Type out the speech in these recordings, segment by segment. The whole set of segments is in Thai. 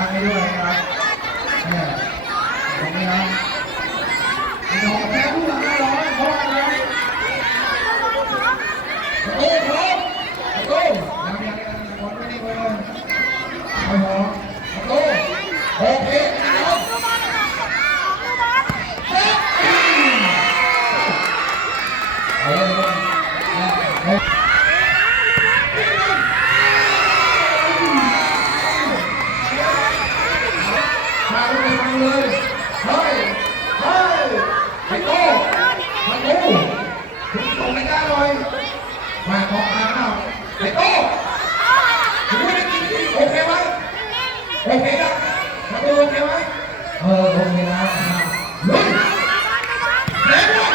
างไปด้วยนะครับเนี่ยตรงนี้นะไอ้หนอกแพ้ผู้หลังนะร้อนเพราะอะไรนะโอ้โหโอ้ยังยังยังยังไม่ได้เลยไอ้หนอกโอ้โหเอ๊ะเอาเลยเลยเฮ้ยเฮ้ยไอโก้ไอโก้ถึงตรงไม่ได้เลยมาขออาหารไอโก้ถึงไม่ได้กินที่โอเคไหมโอเคนะมาดูโอเคไหมเออโอเคนะลุยเล่นบอ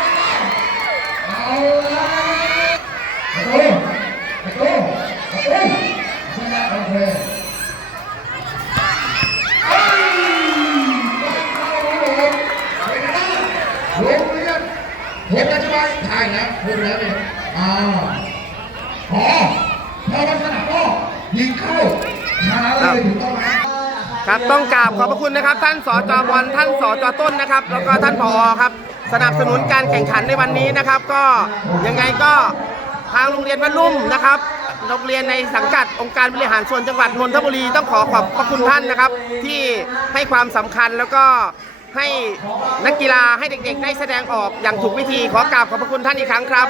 ลเอาละไอโก้ไอโก้ไอโก้ชนะโอเคเห็นเรื่องเห็นแล้วใช่ไหมถ่ายแล้วเห็นแล้วเนี่ยอ่าขอพอลักษณะก็ยิงเข้าขาเลยถูกต้องไหมครับต้องกราบขอบพระคุณนะครับท่านสจบอลท่านสจต้นนะครับ แล้วก็ท่านผอครับสนับสนุนการแข่งขันในวันนี้นะครับ ก็ยังไงก็ทางโรงเรียนวัดลุ่มนะครับโรงเรียนในสังกัด องค์การบริหารส่วนจังหวัดนนทบุรีต้องขอขอบพระคุณท่านนะครับ ที่ให้ความสำคัญแล้วก็ให้นักกีฬาให้เด็กๆได้แสดงออกอย่างถูกวิธีขอกราบขอบพระคุณท่านอีกครั้งครับ